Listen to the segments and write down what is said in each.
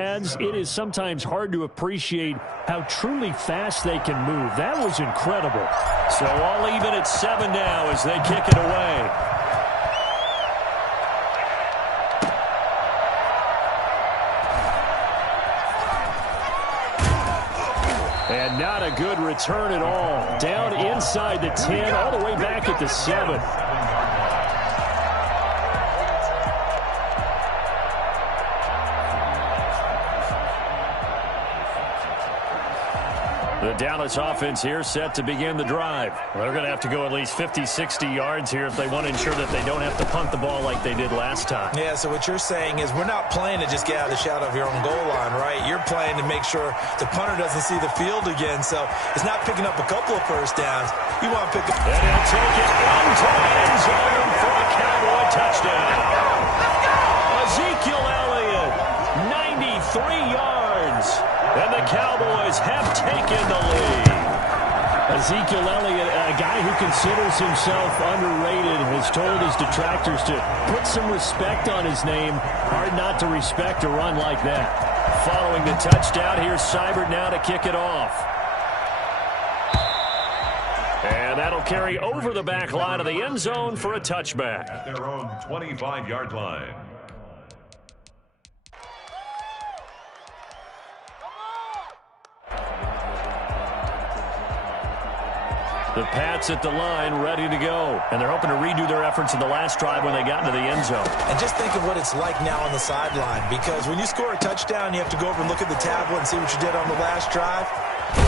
pads, it is sometimes hard to appreciate how truly fast they can move. That was incredible. So all even at 7 now as they kick it away. And not a good return at all. Down inside the 10, all the way back at the 7. The Dallas offense here set to begin the drive. Well, they're going to have to go at least 50, 60 yards here if they want to ensure that they don't have to punt the ball like they did last time. Yeah, so what you're saying is we're not playing to just get out of the shadow of your own goal line, right? You're playing to make sure the punter doesn't see the field again. So it's not picking up a couple of first downs. You want to pick up. And he'll take it into the end zone for a Cowboy touchdown. Ezekiel Elliott, 93 yards. And the Cowboys have taken the lead. Ezekiel Elliott, a guy who considers himself underrated, has told his detractors to put some respect on his name. Hard not to respect a run like that. Following the touchdown, here's Seibert now to kick it off. And that'll carry over the back line of the end zone for a touchback. At their own 25-yard line. The Pats at the line, ready to go. And they're hoping to redo their efforts in the last drive when they got into the end zone. And just think of what it's like now on the sideline. Because when you score a touchdown, you have to go over and look at the tablet and see what you did on the last drive.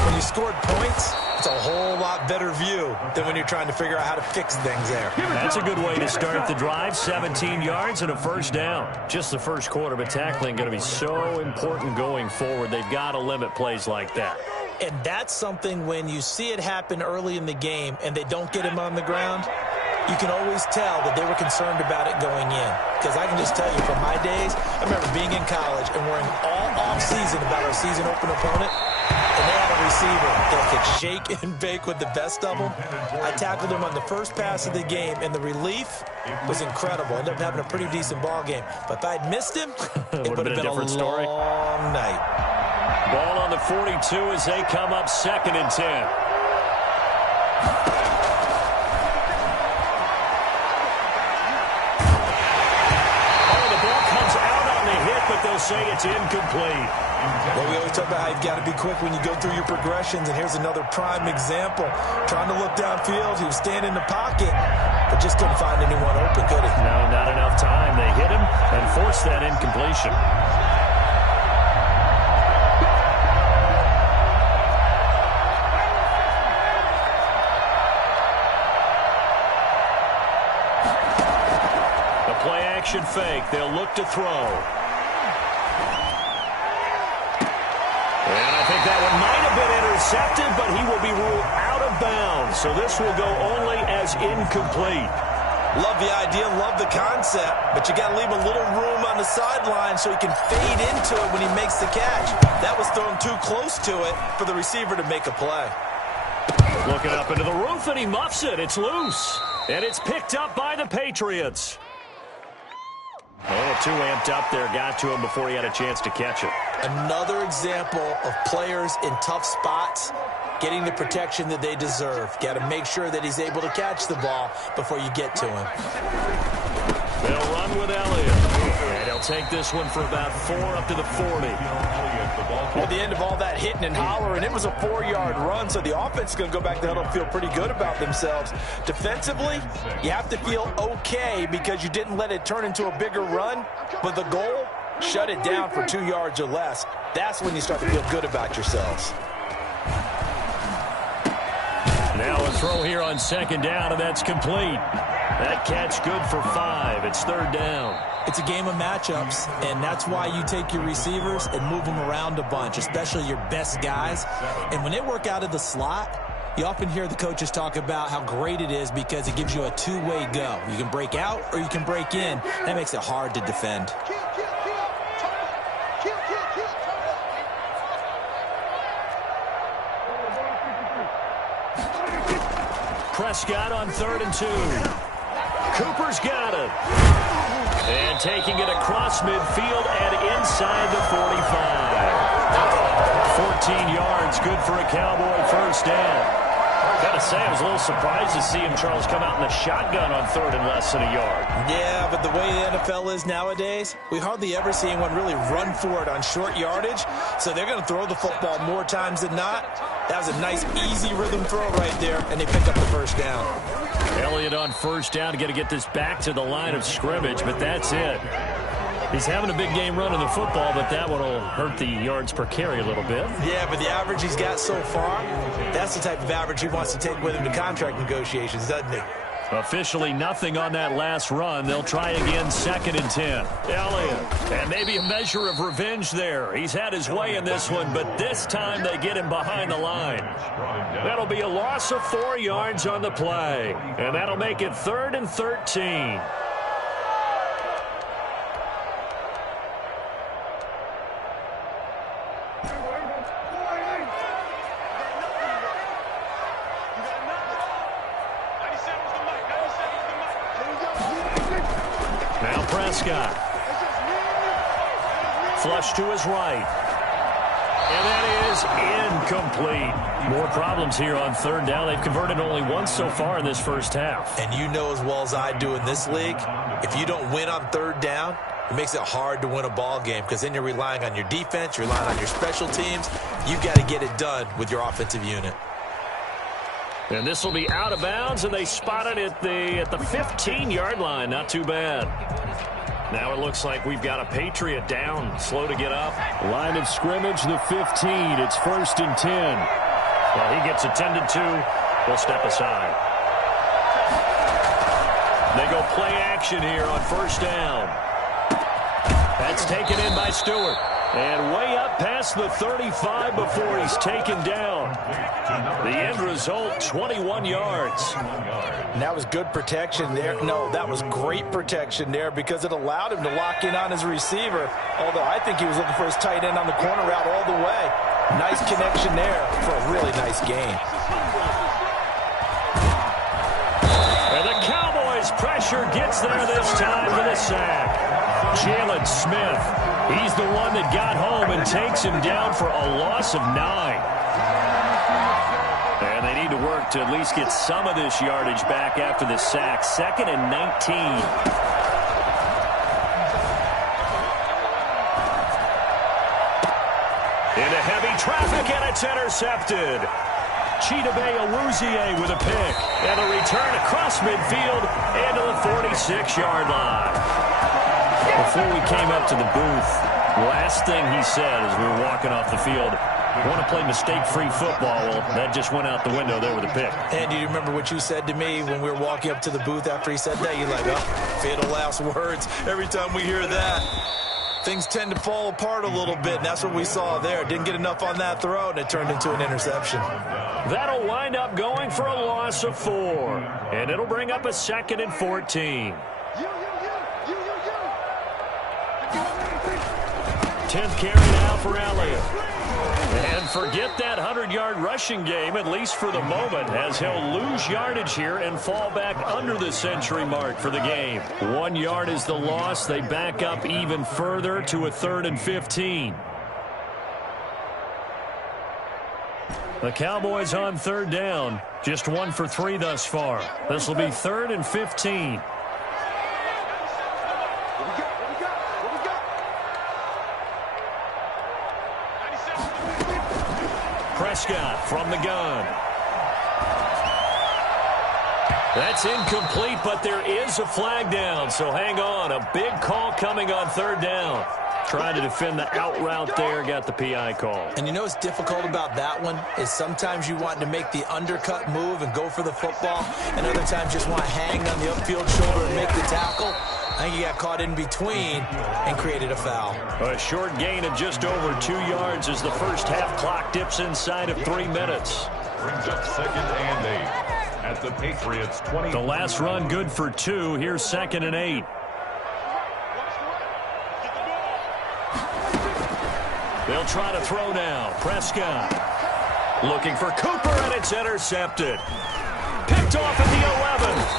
When you scored points, it's a whole lot better view than when you're trying to figure out how to fix things there. That's a good way to start the drive. 17 yards and a first down. Just the first quarter, but tackling going to be so important going forward. They've got to limit plays like that. And that's something when you see it happen early in the game and they don't get him on the ground, you can always tell that they were concerned about it going in. Because I can just tell you from my days, I remember being in college and worrying all off-season about our season open opponent. And they had a receiver that could shake and bake with the best of them. I tackled him on the first pass of the game, and the relief was incredible. I ended up having a pretty decent ball game. But if I'd missed him, it would have been a long night. Ball on the 42 as they come up 2nd and 10. They'll say it's incomplete. Well, we always talk about how you've got to be quick when you go through your progressions, and here's another prime example. Trying to look downfield, he was standing in the pocket, but just couldn't find anyone open, could he? No, not enough time. They hit him and forced that incompletion. The play-action fake. They'll look to throw. And I think that one might have been intercepted, but he will be ruled out of bounds. So this will go only as incomplete. Love the idea, love the concept, but you got to leave a little room on the sideline so he can fade into it when he makes the catch. That was thrown too close to it for the receiver to make a play. Looking up into the roof, and he muffs it. It's loose. And it's picked up by the Patriots. A little too amped up there. Got to him before he had a chance to catch it. Another example of players in tough spots getting the protection that they deserve. Got to make sure that he's able to catch the ball before you get to him. They'll run with Elliott. And he'll take this one for about 4 up to the 40. At the end of all that hitting and hollering, it was a 4-yard run, so the offense is going to go back to the huddle and feel pretty good about themselves. Defensively, you have to feel okay because you didn't let it turn into a bigger run, but the goal, shut it down for 2 yards or less. That's when you start to feel good about yourselves. Now a throw here on 2nd down, and that's complete. That catch good for 5. It's 3rd down. It's a game of matchups, and that's why you take your receivers and move them around a bunch, especially your best guys. And when they work out of the slot, you often hear the coaches talk about how great it is because it gives you a two-way go. You can break out or you can break in. That makes it hard to defend. Prescott on 3rd and 2. Cooper's got it. And taking it across midfield and inside the 45. good for a Cowboy first down. Got to say, I was a little surprised to see him, Charles, come out in the shotgun on third and less than a yard. Yeah, but the way the NFL is nowadays, we hardly ever see anyone really run for it on short yardage. So they're going to throw the football more times than not. That was a nice, easy rhythm throw right there, and they pick up the first down. Elliott on first down, got to get this back to the line of scrimmage, but that's it. He's having a big game running the football, but that one will hurt the yards per carry a little bit. Yeah, but the average he's got so far, that's the type of average he wants to take with him to contract negotiations, doesn't he? Officially nothing on that last run. They'll try again, 2nd and 10. Elliott, and maybe a measure of revenge there. He's had his way in this one, but this time they get him behind the line. That'll be a loss of 4 yards on the play, and that'll make it 3rd and 13. Now Prescott. Flush to his right. And that is incomplete. More problems here on third down. They've converted only once so far in this first half. And you know as well as I do in this league, if you don't win on third down, it makes it hard to win a ball game because then you're relying on your defense, you're relying on your special teams. You've got to get it done with your offensive unit. And this will be out of bounds, and they spot it at the 15-yard line. Not too bad. Now it looks like we've got a Patriot down, slow to get up. Line of scrimmage, the 15. It's 1st and 10. Well, he gets attended to. We'll step aside. They go play action here on first down. That's taken in by Stewart. And way up past the 35 before he's taken down. The end result, 21 yards. And that was good protection there. No, that was great protection there because it allowed him to lock in on his receiver. Although I think he was looking for his tight end on the corner route all the way. Nice connection there for a really nice gain. And the Cowboys' pressure gets there this time for the sack. Jalen Smith, he's the one that got home and takes him down for a loss of 9. And they need to work to at least get some of this yardage back after the sack. 2nd and 19. Into heavy traffic, and it's intercepted. Chidobe Awuzie with a pick. And a return across midfield into the 46-yard line. Before we came up to the booth, last thing he said as we were walking off the field, want to play mistake-free football. Well, that just went out the window there with a pick. And do you remember what you said to me when we were walking up to the booth after he said that? You're like, oh, fatal last words. Every time we hear that, things tend to fall apart a little bit, and that's what we saw there. Didn't get enough on that throw, and it turned into an interception. That'll wind up going for a loss of 4, and it'll bring up a 2nd and 14. 10th carry now for Elliott. And forget that 100-yard rushing game, at least for the moment, as he'll lose yardage here and fall back under the century mark for the game. 1 yard is the loss. They back up even further to a 3rd and 15. The Cowboys on third down. Just 1 for 3 thus far. This will be 3rd and 15. Prescott from the gun. That's incomplete, but there is a flag down, so hang on. A big call coming on third down. Trying to defend the out route there, got the PI call. And you know what's difficult about that one is sometimes you want to make the undercut move and go for the football, and other times just want to hang on the upfield shoulder and make the tackle. I think he got caught in between and created a foul. A short gain of just over 2 yards as the first half clock dips inside of 3 minutes. Brings up 2nd and 8 at the Patriots 20. The last run good for 2. Here's 2nd and 8. They'll try to throw now. Prescott looking for Cooper, and it's intercepted. Picked off at the 11.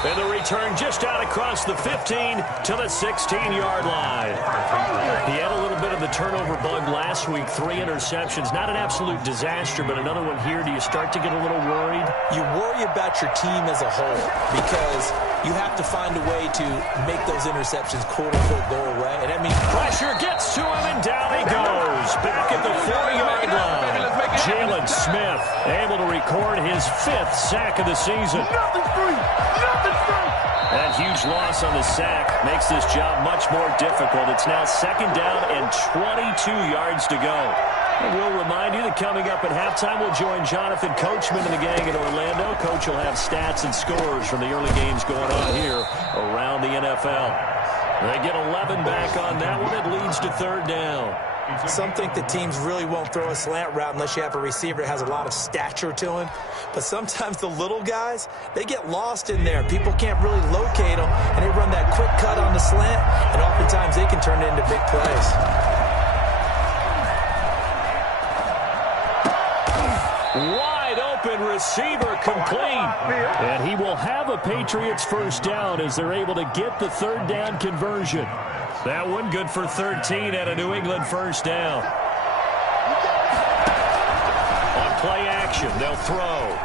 And the return just out across the 15 to the 16-yard line. He had a little bit of the turnover bug last week. 3 interceptions. Not an absolute disaster, but another one here. Do you start to get a little worried? You worry about your team as a whole because you have to find a way to make those interceptions, quote-unquote, go away. And that means pressure gets to him, and down he goes. Back at the 40-yard line. Jalen Smith able to record his 5th sack of the season. That huge loss on the sack makes this job much more difficult. It's now 2nd down and 22 yards to go. And we'll remind you that coming up at halftime, we'll join Jonathan Coachman and the gang in Orlando. Coach will have stats and scores from the early games going on here around the NFL. They get 11 back on that one. It leads to 3rd down. Some think that teams really won't throw a slant route unless you have a receiver that has a lot of stature to him. But sometimes the little guys, they get lost in there. People can't really locate them, and they run that quick cut on the slant, and oftentimes they can turn it into big plays. Wide open receiver complete. And he will have a Patriots 1st down as they're able to get the 3rd down conversion. That one good for 13 at a New England 1st down. On play action, they'll throw.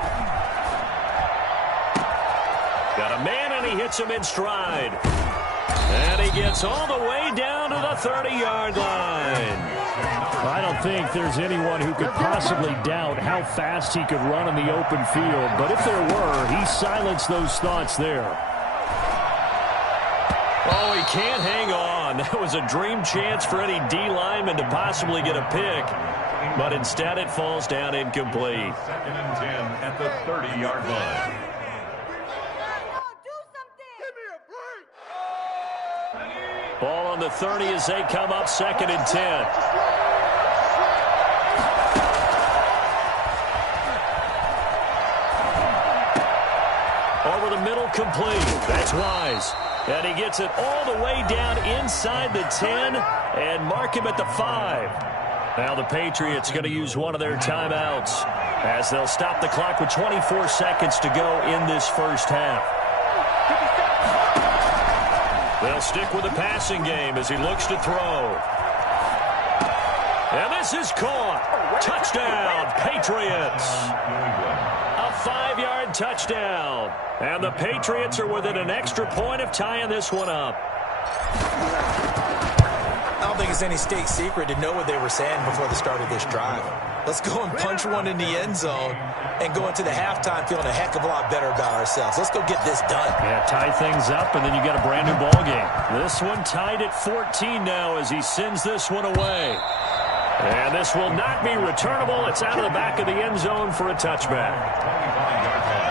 Got a man, and he hits him in stride. And he gets all the way down to the 30-yard line. I don't think there's anyone who could possibly doubt how fast he could run in the open field. But if there were, he silenced those thoughts there. Oh, he can't hang on. That was a dream chance for any D lineman to possibly get a pick. But instead it falls down incomplete. 2nd and 10 at the 30-yard line. Ball on the 30 as they come up 2nd and 10. Over the middle, complete. That's Wise. And he gets it all the way down inside the 10 and mark him at the 5. Now the Patriots going to use one of their timeouts as they'll stop the clock with 24 seconds to go in this 1st half. They'll stick with the passing game as he looks to throw. And this is caught. Touchdown, Patriots. A 5-yard touchdown. And the Patriots are within an extra point of tying this one up. I don't think it's any state secret to know what they were saying before the start of this drive. Let's go and punch one in the end zone and go into the halftime feeling a heck of a lot better about ourselves. Let's go get this done. Yeah, tie things up, and then you got a brand new ball game. This one tied at 14 now as he sends this one away. And this will not be returnable. It's out of the back of the end zone for a touchback. 25-yard line.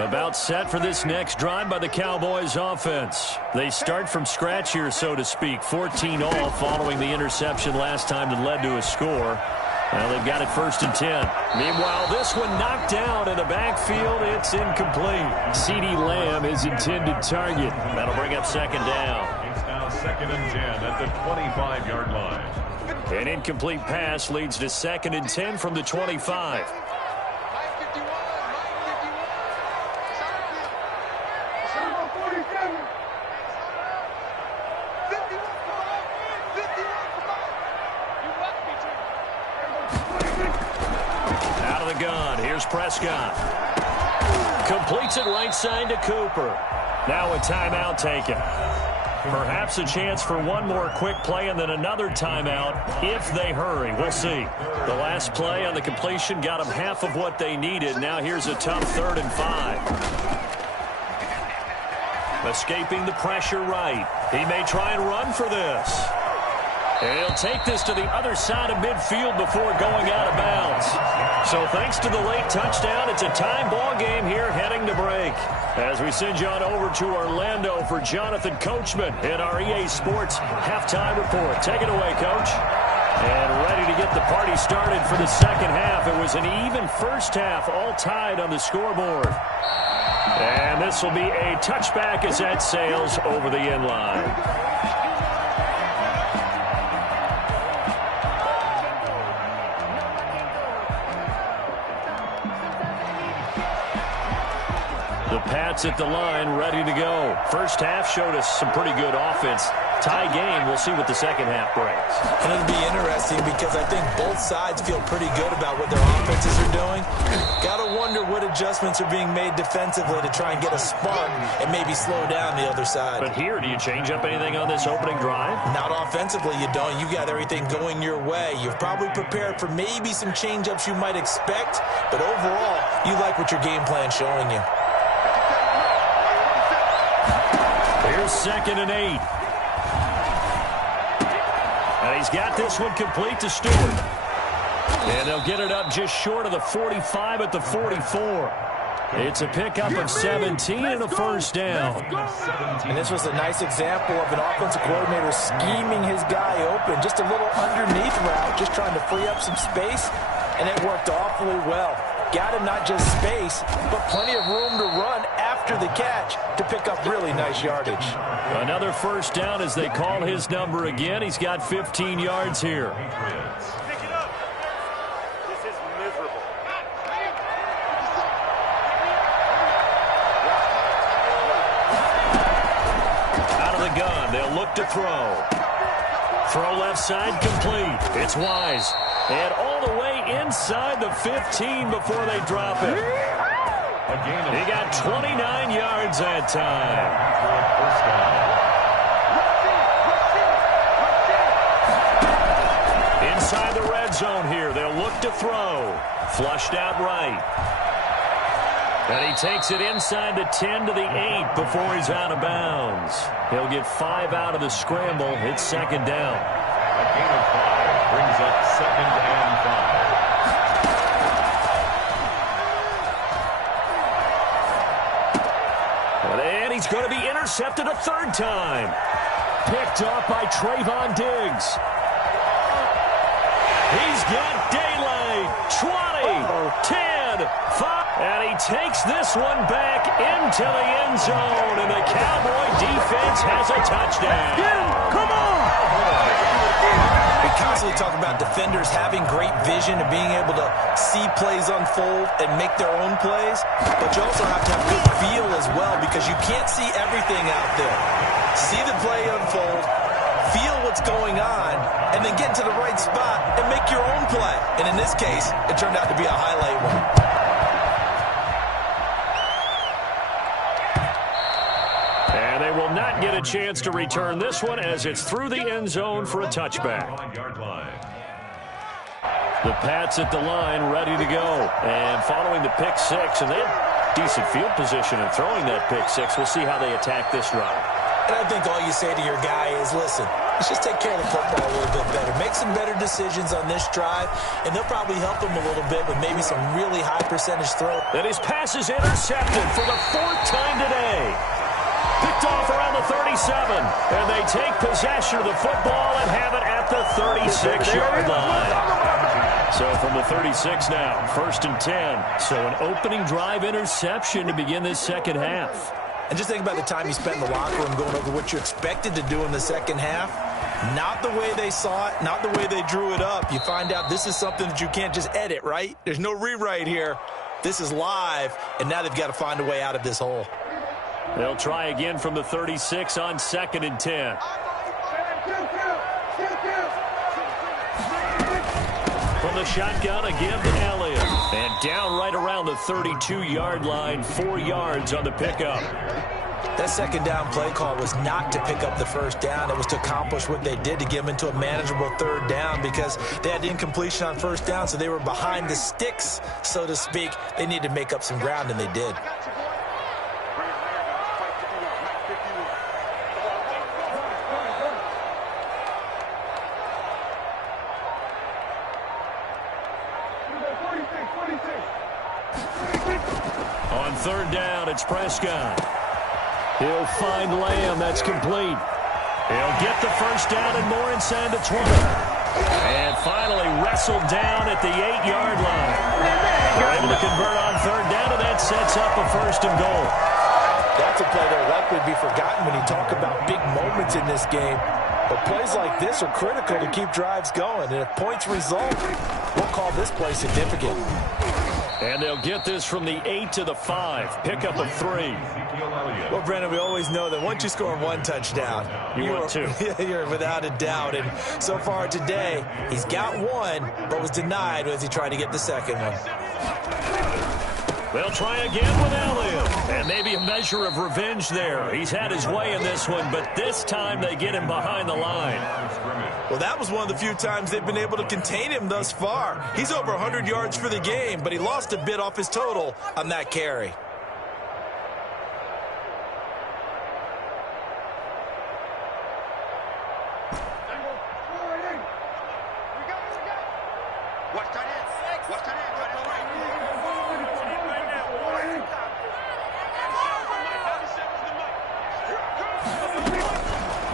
About set for this next drive by the Cowboys offense. They start from scratch here, so to speak. 14 all following the interception last time that led to a score. Well, they've got it 1st and 10. Meanwhile, this one knocked down in the backfield. It's incomplete. CeeDee Lamb is intended target. That'll bring up 2nd down. It's now 2nd and 10 at the 25-yard line. An incomplete pass leads to 2nd and 10 from the 25. Out of the gun, here's Prescott. Completes it right side to Cooper. Now a timeout taken. Perhaps a chance for one more quick play and then another timeout if they hurry. We'll see. The last play on the completion got them half of what they needed. Now here's a tough 3rd and 5. Escaping the pressure right. He may try and run for this. And he'll take this to the other side of midfield before going out of bounds. So thanks to the late touchdown, it's a tie ball game here heading to break. As we send you on over to Orlando for Jonathan Coachman in our EA Sports Halftime Report. Take it away, Coach. And ready to get get the party started for the second half. It was an even first half, all tied on the scoreboard. And this will be a touchback as that sails over the end line. The Pats at the line, ready to go. First half showed us some pretty good offense. Tie game, we'll see what the second half brings. And it'll be interesting because I think both sides feel pretty good about what their offenses are doing. Got to wonder what adjustments are being made defensively to try and get a spark and maybe slow down the other side. But here, do you change up anything on this opening drive? Not offensively, you don't. You got everything going your way. You've probably prepared for maybe some change-ups you might expect, but overall, you like what your game plan's showing you. Here's 2nd and 8. And he's got this one complete to Stewart. And they'll get it up just short of the 45 at the 44. It's a pickup of 17 and a first down. And this was a nice example of an offensive coordinator scheming his guy open. Just a little underneath route, just trying to free up some space, and it worked awfully well. Got him not just space, but plenty of room to run after the catch to pick up really nice yardage. Another first down as they call his number again. He's got 15 yards here. Pick it up. This is miserable. Out of the gun, they'll look to throw. Throw left side complete. It's Wise. And all the way inside the 15 before they drop it. He got 29 yards that time. Inside the red zone here. They'll look to throw. Flushed out right. And he takes it inside the 10 to the 8 before he's out of bounds. He'll get 5 out of the scramble. It's 2nd down. A gain of 5 brings up 2nd and 5. And he's going to be intercepted a 3rd time. Picked off by Trayvon Diggs. He's got daylight. 20, 10, 5. And he takes this one back into the end zone. And the Cowboy defense has a touchdown. Get him! Come on! We constantly talk about defenders having great vision and being able to see plays unfold and make their own plays. But you also have to have good feel as well because you can't see everything out there. See the play unfold, feel what's going on, and then get to the right spot and make your own play. And in this case, it turned out to be a highlight one. And they will not get a chance to return this one as it's through the end zone for a touchback. The Pats at the line ready to go. And following the pick 6, and they have decent field position in throwing that pick 6. We'll see how they attack this drive. And I think all you say to your guy is, listen, let's just take care of the football a little bit better. Make some better decisions on this drive, and they'll probably help him a little bit with maybe some really high percentage throw. And his pass is intercepted for the 4th time today. Picked off around the 37, and they take possession of the football and have it at the 36-yard line. So from the 36 now, 1st and 10. So an opening drive interception to begin this second half. And just think about the time you spent in the locker room going over what you expected to do in the second half. Not the way they saw it, not the way they drew it up. You find out this is something that you can't just edit, right? There's no rewrite here. This is live, and now they've got to find a way out of this hole. They'll try again from the 36 on 2nd and 10. From the shotgun again to Elliott. And down right around the 32-yard line, 4 yards on the pickup. That second down play call was not to pick up the first down. It was to accomplish what they did to get them into a manageable 3rd down because they had incompletion on 1st down, so they were behind the sticks, so to speak. They needed to make up some ground, and they did. On 3rd down, it's Prescott. He'll find Lamb. That's complete. He'll get the first down and more inside the 20. And finally wrestled whistled down at the 8-yard line. They're able to convert on third down, and that sets up a 1st and goal. That's a play that will likely be forgotten when you talk about big moments in this game. But plays like this are critical to keep drives going. And if points result, we'll call this play significant. And they'll get this from the 8 to the 5. Pickup of 3. Well, Brandon, we always know that once you score 1 touchdown, you're without a doubt. And so far today, he's got 1, but was denied as he tried to get the second one. They'll try again with Elliott. And maybe a measure of revenge there. He's had his way in this one, but this time they get him behind the line. Well, that was one of the few times they've been able to contain him thus far. He's over 100 yards for the game, but he lost a bit off his total on that carry.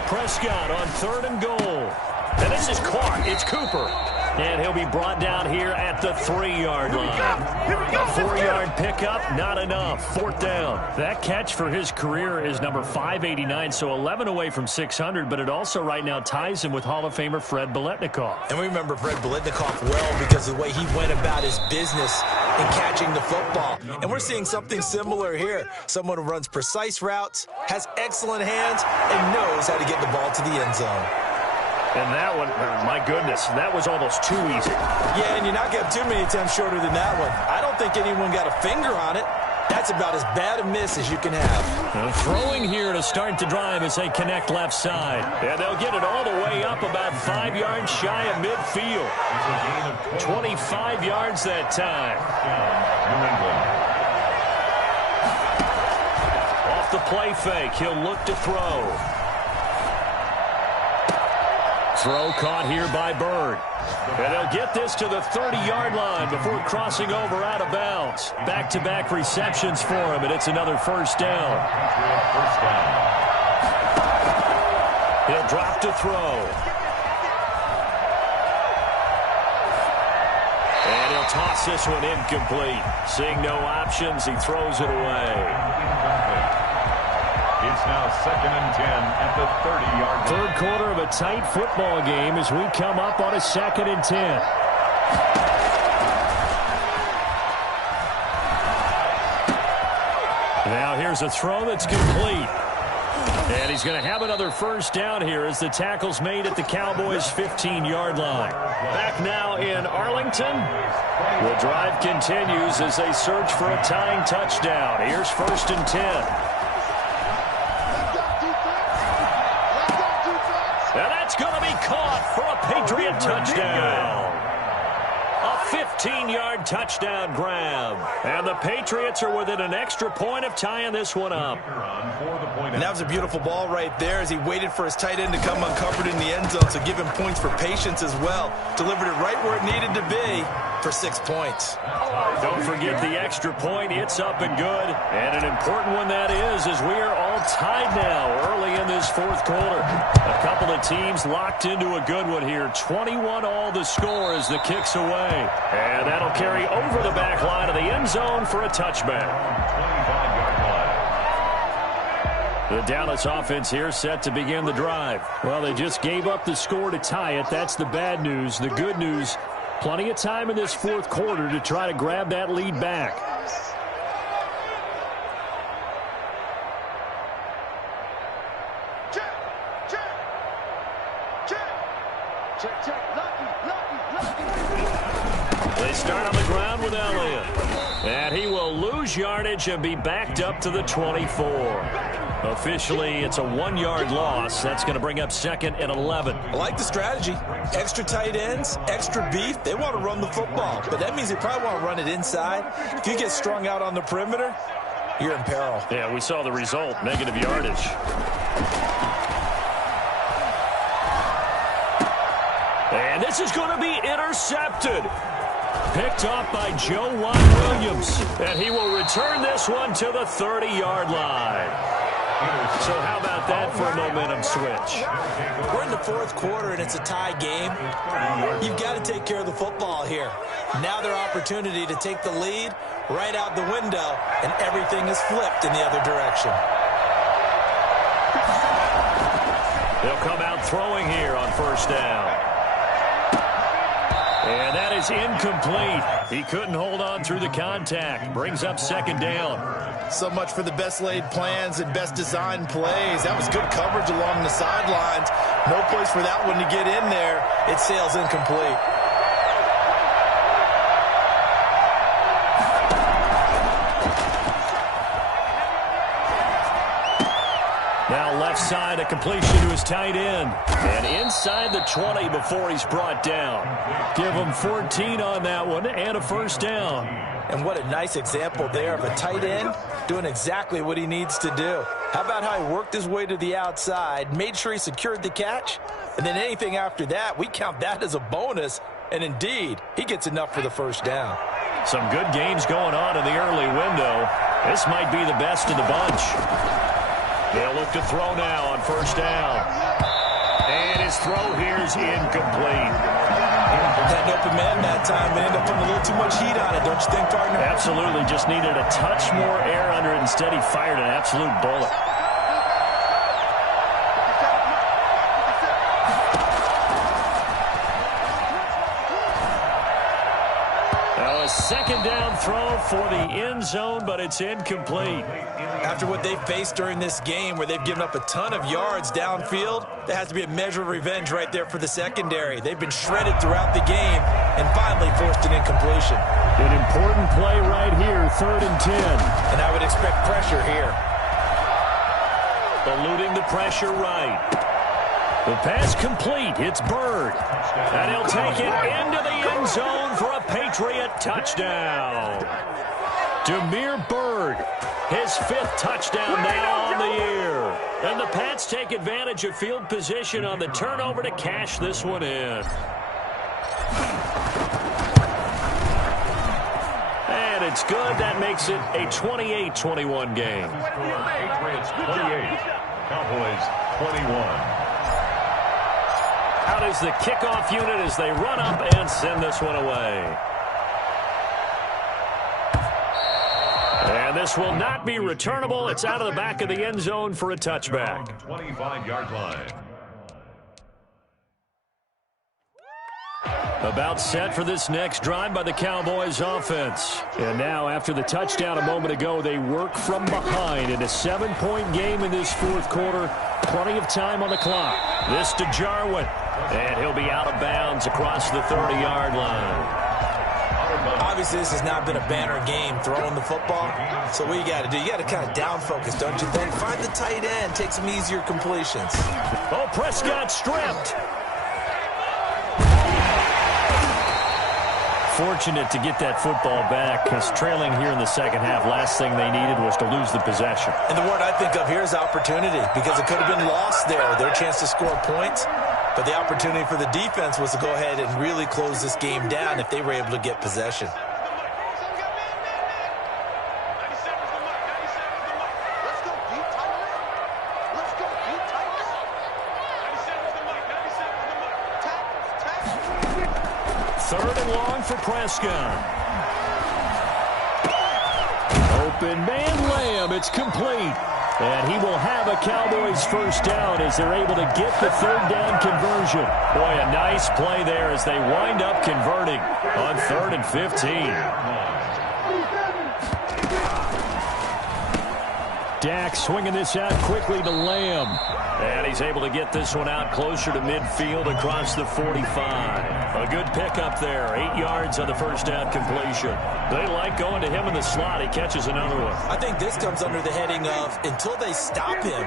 Prescott on 3rd and goal. And this is caught. It's Cooper. And he'll be brought down here at the 3-yard line. A 4-yard pickup, not enough. 4th down. That catch for his career is number 589, so 11 away from 600, but it also right now ties him with Hall of Famer Fred Biletnikoff. And we remember Fred Biletnikoff well because of the way he went about his business in catching the football. And we're seeing something similar here. Someone who runs precise routes, has excellent hands, and knows how to get the ball to the end zone. And that one, my goodness, that was almost too easy. Yeah, and you're not getting too many attempts shorter than that one. I don't think anyone got a finger on it. That's about as bad a miss as you can have. Throwing here to start the drive as they connect left side. And they'll get it all the way up about 5 yards shy of midfield. 25 yards that time. Off the play fake, he'll look to throw. Throw caught here by Bird. And they'll get this to the 30-yard line before crossing over out of bounds. Back-to-back receptions for him, and it's another 1st down. He'll drop to throw. And he'll toss this one incomplete. Seeing no options, he throws it away. It's now 2nd and 10 at the 30-yard line. Third quarter of a tight football game as we come up on a 2nd and 10. Now here's a throw that's complete. And he's going to have another 1st down here as the tackle's made at the Cowboys' 15-yard line. Back now in Arlington. The drive continues as they search for a tying touchdown. Here's 1st and 10. And that's going to be caught for a Patriot touchdown. A 15-yard touchdown grab. And the Patriots are within an extra point of tying this one up. And that was a beautiful ball right there as he waited for his tight end to come uncovered in the end zone, so give him points for patience as well. Delivered it right where it needed to be for 6 points. Don't forget the extra point. It's up and good. And an important one that is, as we are all tied now early in this 4th quarter. A couple of teams locked into a good one here. 21-all the score as the kick's away. And that'll carry over the back line of the end zone for a touchback. 25-yard line. The Dallas offense here set to begin the drive. Well, they just gave up the score to tie it. That's the bad news. The good news, plenty of time in this 4th quarter to try to grab that lead back. They start on the ground with Elliott. And he will lose yardage and be backed up to the 24. Officially, it's a 1-yard loss. That's going to bring up 2nd and 11. I like the strategy. Extra tight ends, extra beef. They want to run the football, but that means they probably want to run it inside. If you get strung out on the perimeter, you're in peril. Yeah, we saw the result, negative yardage. And this is going to be intercepted. Picked off by Joe Watt Williams. And he will return this one to the 30-yard line. So how about that for a momentum switch? We're in the fourth quarter, and it's a tie game. You've got to take care of the football here. Now their opportunity to take the lead right out the window, and everything is flipped in the other direction. They'll come out throwing here on first down. And that is incomplete. He couldn't hold on through the contact. Brings up second down. So much for the best laid plans and best designed plays. That was good coverage along the sidelines. No place for that one to get in there. It sails incomplete. Now left side, a completion to his tight end. And inside the 20 before he's brought down. Give him 14 on that one and a first down. And what a nice example there of a tight end doing exactly what he needs to do. How about how he worked his way to the outside, made sure he secured the catch, and then anything after that, we count that as a bonus. And indeed, he gets enough for the first down. Some good games going on in the early window. This might be the best of the bunch. They'll look to throw now on first down. And his throw here is incomplete. Had an open man that time, but ended up putting a little too much heat on it, don't you think, partner? Absolutely. Just needed a touch more air under it. Instead, he fired an absolute bullet. Now a second down throw for the end zone, but it's incomplete. After what they've faced during this game where they've given up a ton of yards downfield, there has to be a measure of revenge right there for the secondary. They've been shredded throughout the game and finally forced an incompletion. An important play right here, 3rd and 10. And I would expect pressure here. Eluding the pressure right. The pass complete. It's Byrd. And he'll take it into the end zone for a Patriot touchdown. Damiere Byrd, his 5th touchdown now on the year. And the Pats take advantage of field position on the turnover to cash this one in. And it's good. That makes it a 28-21 game. Patriots 28, Cowboys 21. Out is the kickoff unit as they run up and send this one away. And this will not be returnable. It's out of the back of the end zone for a touchback. 25-yard line. About set for this next drive by the Cowboys offense. And now after the touchdown a moment ago, they work from behind in a 7-point game in this fourth quarter. Plenty of time on the clock. This to Jarwin. And he'll be out of bounds across the 30-yard line. Obviously, this has not been a banner game throwing the football. So what you got to do, you got to kind of down focus, don't you think? Find the tight end, take some easier completions. Oh, Prescott stripped. Fortunate to get that football back because trailing here in the second half, last thing they needed was to lose the possession. And the word I think of here is opportunity because it could have been lost there. Their chance to score points. But the opportunity for the defense was to go ahead and really close this game down if they were able to get possession. Third and long for Prescott. Open man Lamb. It's complete. And he will have a Cowboys first down as they're able to get the third down conversion. Boy, a nice play there as they wind up converting on 3rd and 15. Dak swinging this out quickly to Lamb. And he's able to get this one out closer to midfield across the 45. A good pickup there. 8 yards on the first down completion. They like going to him in the slot. He catches another one. I think this comes under the heading of until they stop him,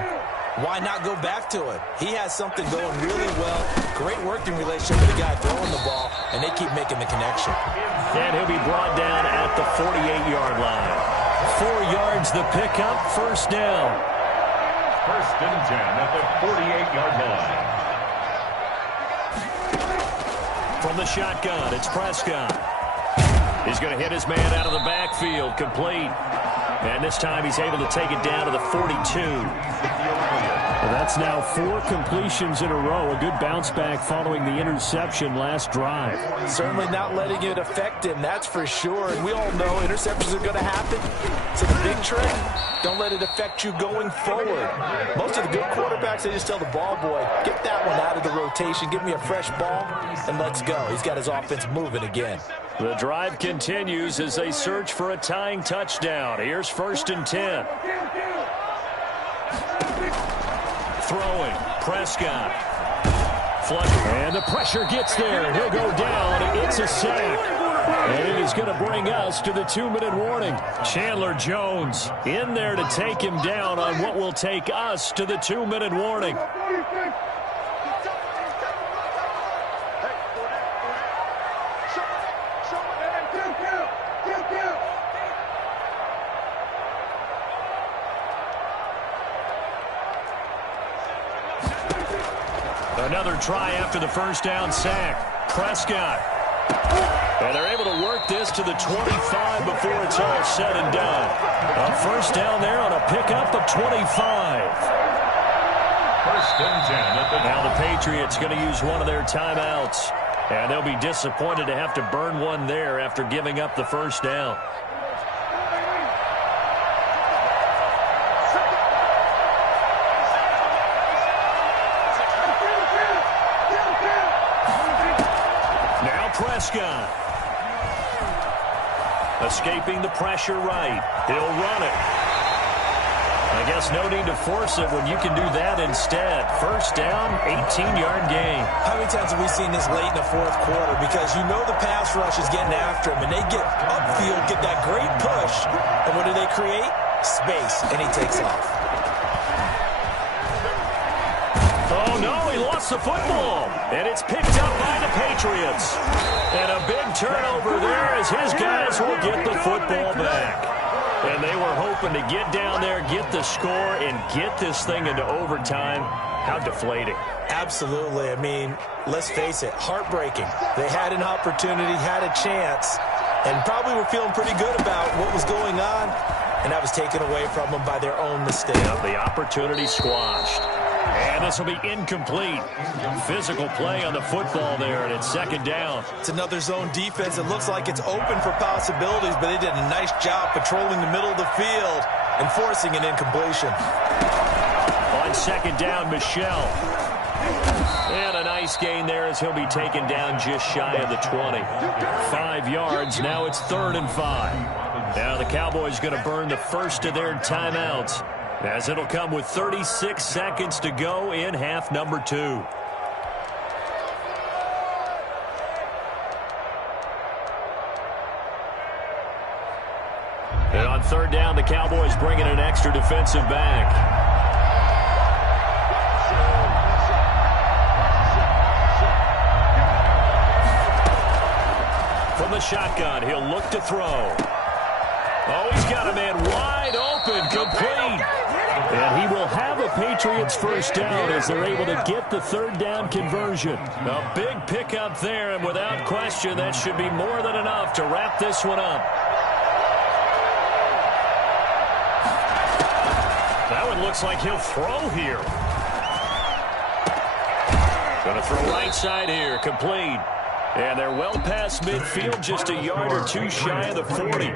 why not go back to him? He has something going really well. Great working relationship with the guy throwing the ball, and they keep making the connection. And he'll be brought down at the 48-yard line. 4 yards the pickup, first down. First and 10 at the 48-yard line. From the shotgun, it's Prescott. He's going to hit his man out of the backfield, complete. And this time he's able to take it down to the 42. Well, that's now 4 completions in a row. A good bounce back following the interception last drive. Certainly not letting it affect him, that's for sure. And we all know interceptions are going to happen. So the big trick, don't let it affect you going forward. Most of the good quarterbacks, they just tell the ball boy, get that one out of the rotation, give me a fresh ball, and let's go. He's got his offense moving again. The drive continues as they search for a tying touchdown. Here's 1st and 10. Throwing, Prescott. Flush, and the pressure gets there, and he'll go down. It's a sack. And it is going to bring us to the 2-minute warning. Chandler Jones in there to take him down on what will take us to the 2-minute warning. Another try after the first down sack. Prescott. And they're able to work this to the 25 before it's all said and done. A first down there on a pickup of 25. 1st and 10. Now the Patriots going to use one of their timeouts. And they'll be disappointed to have to burn one there after giving up the first down. Prescott. Escaping the pressure right. He'll run it. I guess no need to force it when you can do that instead. First down, 18-yard gain. How many times have we seen this late in the 4th quarter? Because you know the pass rush is getting after him, and they get upfield, get that great push, and what do they create? Space, and he takes off. Oh, no, he lost the football, and it's picked up by the Patriots. And a big turnover there as his guys will get the football back. And they were hoping to get down there, get the score, and get this thing into overtime. How deflating. Absolutely. I mean, let's face it, heartbreaking. They had an opportunity, had a chance, and probably were feeling pretty good about what was going on, and that was taken away from them by their own mistake. Yep, the opportunity squashed. And this will be incomplete. Physical play on the football there, and it's 2nd down. It's another zone defense. It looks like it's open for possibilities, but they did a nice job patrolling the middle of the field and forcing an incompletion. On 2nd down, Michel. And a nice gain there as he'll be taken down just shy of the 20. 5 yards. Now it's 3rd and 5. Now the Cowboys going to burn the first of their timeouts, as it'll come with 36 seconds to go in half number 2. And on 3rd down, the Cowboys bring in an extra defensive back. From the shotgun, he'll look to throw. Oh, he's got a man wide open, complete. And he will have a Patriots first down as they're able to get the 3rd down conversion. A big pickup there, and without question, that should be more than enough to wrap this one up. That one looks like he'll throw here. Going to throw right side here, complete. And they're well past midfield, just a yard or two shy of the 40.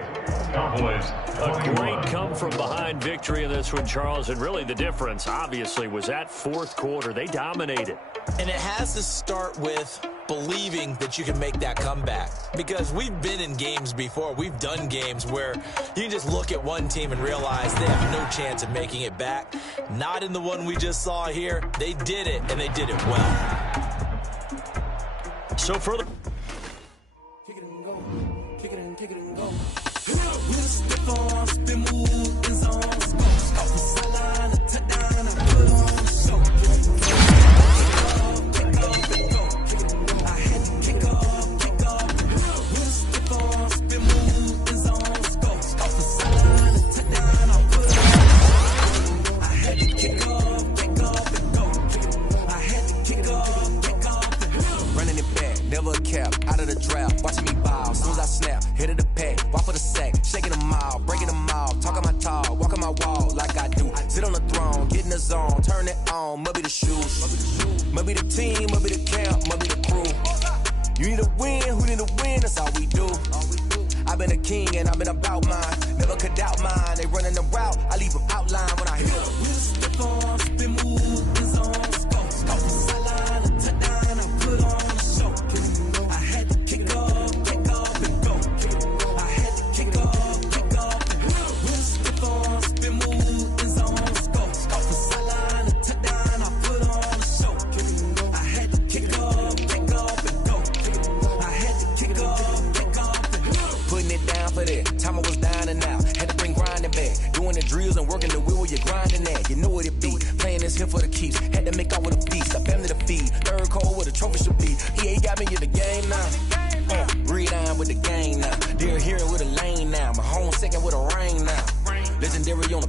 Cowboys. A great come-from-behind victory in this one, Charles. And really the difference, obviously, was that 4th quarter. They dominated. And it has to start with believing that you can make that comeback. Because we've been in games before. We've done games where you can just look at one team and realize they have no chance of making it back. Not in the one we just saw here. They did it, and they did it well. So for the... Kick it and go. Kick it and go. We'll step on, spin, move, in zone. Off the sideline, a touchdown, I put on the show. I had to kick off. We'll step on, spin, move, in zone. Off the sideline, a touchdown, I put on. I had to kick off, and go. I had to kick off. Running it back, never a cap, out of the draft, watching me bow. As soon as I snap, hit of the pack, walk for the sack, shaking them out, breaking them out, talking my that's all we do. I've been a king and I've been about mine. Never could doubt mine. They running the route, I leave them outline when I hear them. We'll step on, spin move, is on, scope. Sideline, a touchdown, I put on a show. I had to kick off and go. I had to kick off and go. We'll step on, spin move, is on, scope. Sideline, a touchdown, I put on a show. I had to kick off and go. I had to kick off and go. Putting it down for that. Time I was down and out. Had to bring grinding back. Doing the drills and working the wheel where you're grinding at. You know what it be. Playing this here for the keeps. Had to make out with a feast. A family to feed. Third cold where the trophy should be. EA got me in the game now. Read on with the game now. Dear hearing with a lane now. My home second with a rain now. Legendary on the